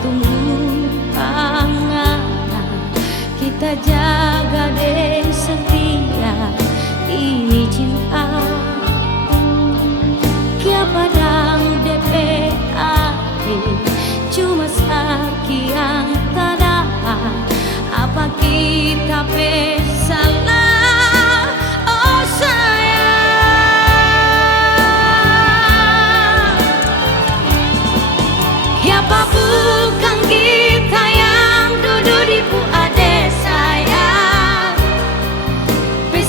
batunggu pangana kita jaga deh setia ini cinta kia padang DP cuma sekian tada apa kita salah oh sayang siapa bukan kita yang duduk di puade sayang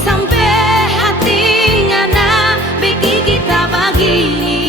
sampai hati ngana bagi kita begini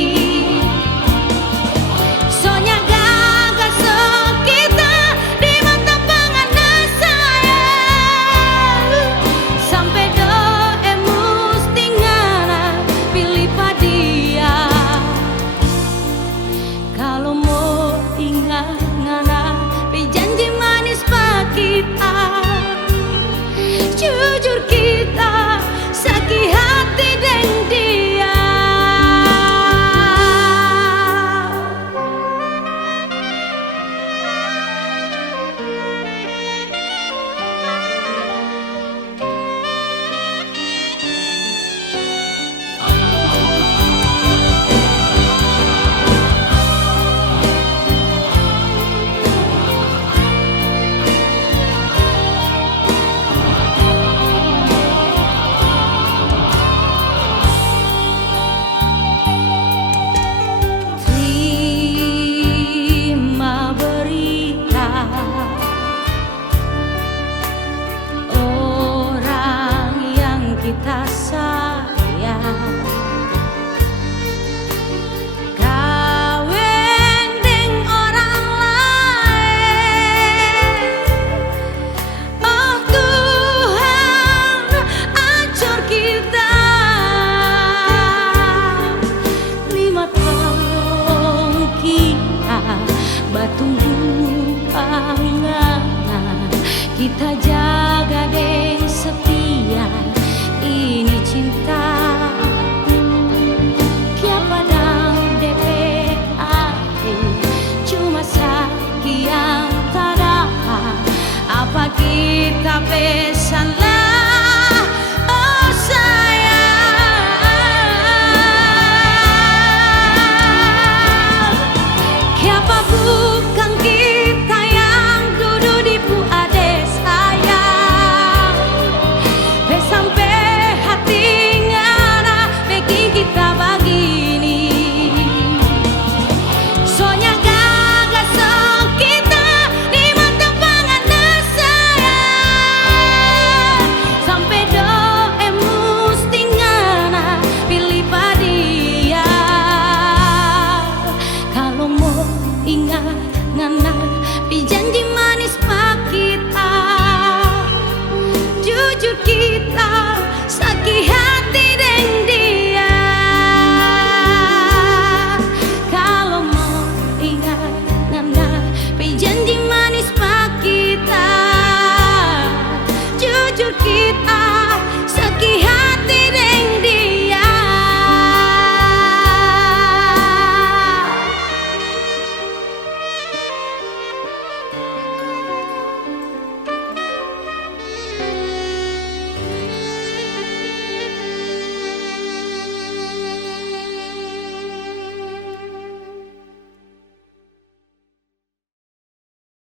jujur kita sakit hati deng dia kita sayang kawin deng orang lain oh Tuhan ancur kita 5 tahun kita batunggu pangana kita jaga deh setia ini cinta kia padang DP cuma sekian tada apa kita salah oh sayang siapa bukan kita yang duduk di puade sayang sampai kita begini soalnya gagal sok kita di mata pangana sayang sampai doa mesti ngana pilih padia kalau mau ingat ngana janji manis pak kita jujur kita sakit hati deng dia janji manis pak kita jujur kita